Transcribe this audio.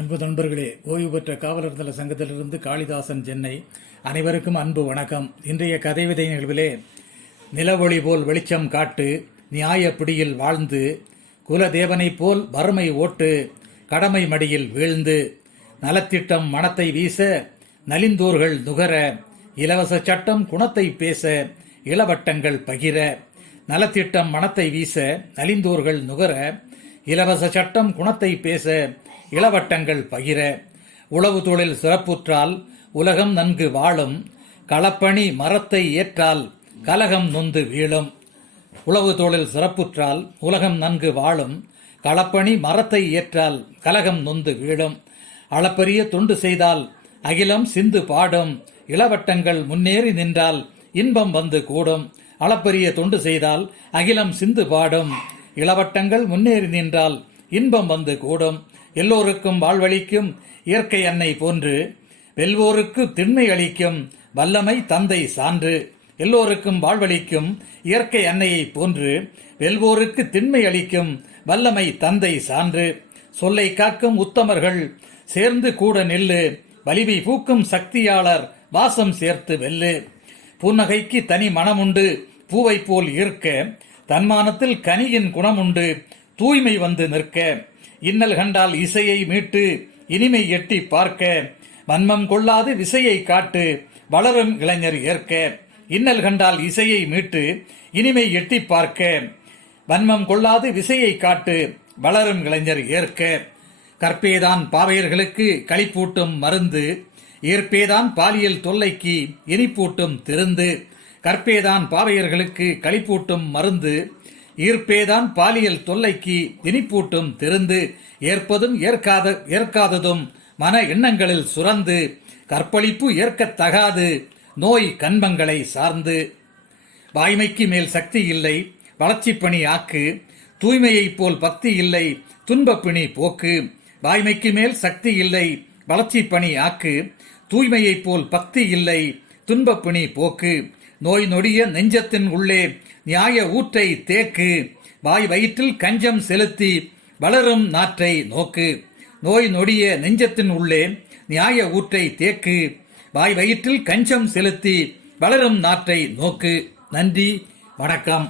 அன்பு நண்பர்களே, ஓய்வு பெற்ற காவலர் நல சங்கத்திலிருந்து காளிதாசன், சென்னை. அனைவருக்கும் அன்பு வணக்கம். இன்றைய கதை விதை நிகழ்விலே, நிலவொளி போல் வெளிச்சம் காட்டு, நியாய பிடியில் வாழ்ந்து, குலதேவனைப் போல் வறுமை ஓட்டு, கடமை மடியில் வீழ்ந்து, நலத்திட்டம் மனத்தை வீச, நலிந்தோர்கள் நுகர, இலவச சட்டம் குணத்தை பேச, இளவட்டங்கள் பகிர. நலத்திட்டம் மனத்தை வீச, நலிந்தோர்கள் நுகர, இலவச சட்டம் குணத்தை பேச, இளவட்டங்கள் பகிர. உழவு தொழில் சிறப்புற்றால் உலகம் நன்கு வாழும், களப்பணி மரத்தை ஏற்றால் கலகம் நொந்து வீழும். உழவு தொழில் சிறப்புற்றால் உலகம் நன்கு வாழும், களப்பணி மரத்தை ஏற்றால் கலகம் நொந்து வீழும். அளப்பரிய தொண்டு செய்தால் அகிலம் சிந்து பாடும், இளவட்டங்கள் முன்னேறி நின்றால் இன்பம் வந்து கூடும். அளப்பரிய தொண்டு செய்தால் அகிலம் சிந்து பாடும், இளவட்டங்கள் முன்னேறி நின்றால் இன்பம் வந்து கூடும். எல்லோருக்கும் வாழ்வளிக்கும் இயற்கை அன்னை போன்று, வெல்வோருக்கு திண்மை அளிக்கும் வல்லமை தந்தை சான்று. எல்லோருக்கும் வாழ்வளிக்கும் இயற்கை அன்னையை போன்று, வெல்வோருக்கு திண்மை அளிக்கும் வல்லமை தந்தை சான்று. சொல்லை காக்கும் உத்தமர்கள் சேர்ந்து கூட நெல்லு, வலிமை பூக்கும் சக்தியாளர் வாசம் சேர்த்து வெல்லு. புன்னகைக்கு தனி மனமுண்டு பூவை போல் ஈர்க்க, தன்மானத்தில் கனியின் குணமுண்டு தூய்மை வந்து நிற்க. இன்னல் கண்டால் இசையை மீட்டு இனிமை எட்டி பார்க்க, வன்மம் கொள்ளாது விசையை காட்டு வளரும் இளைஞர் ஏற்க. இன்னல் கண்டால் இசையை மீட்டு இனிமை எட்டி பார்க்க, வன்மம் கொள்ளாது விசையை காட்டு வளரும் இளைஞர் ஏற்க. கற்பேதான் பாவையர்களுக்கு களிப்பூட்டும் மருந்து, ஏற்பேதான் பாலியல் தொல்லைக்கு இனிப்பூட்டும் திருந்து. கற்பேதான் பாவையர்களுக்கு களிப்பூட்டும் மருந்து, ஈர்ப்பேதான் பாலியல் தொல்லைக்கு இனிப்பூட்டும் திருந்து. ஏற்பதும் ஏற்காததும் மன எண்ணங்களில் சுரந்து, கற்பழிப்பு ஏற்கத்தகாது நோய் கண்பங்களை சார்ந்து. வாய்மைக்கு மேல் சக்தி இல்லை வளர்ச்சி பணி ஆக்கு, தூய்மையைப் போல் பக்தி இல்லை துன்பப்பிணி போக்கு. வாய்மைக்கு மேல் சக்தி இல்லை வளர்ச்சி பணி ஆக்கு, தூய்மையைப் போல் பக்தி இல்லை துன்பப்பிணி போக்கு. நோய் நொடிய நெஞ்சத்தின் உள்ளே நியாய ஊற்றை தேக்கு, வாய் வயிற்றில் கஞ்சம் செலுத்தி வளரும் நாற்றை நோக்கு. நோய் நொடிய நெஞ்சத்தின் உள்ளே நியாய ஊற்றை தேக்கு, வாய் வயிற்றில் கஞ்சம் செலுத்தி வளரும் நாற்றை நோக்கு. நன்றி, வணக்கம்.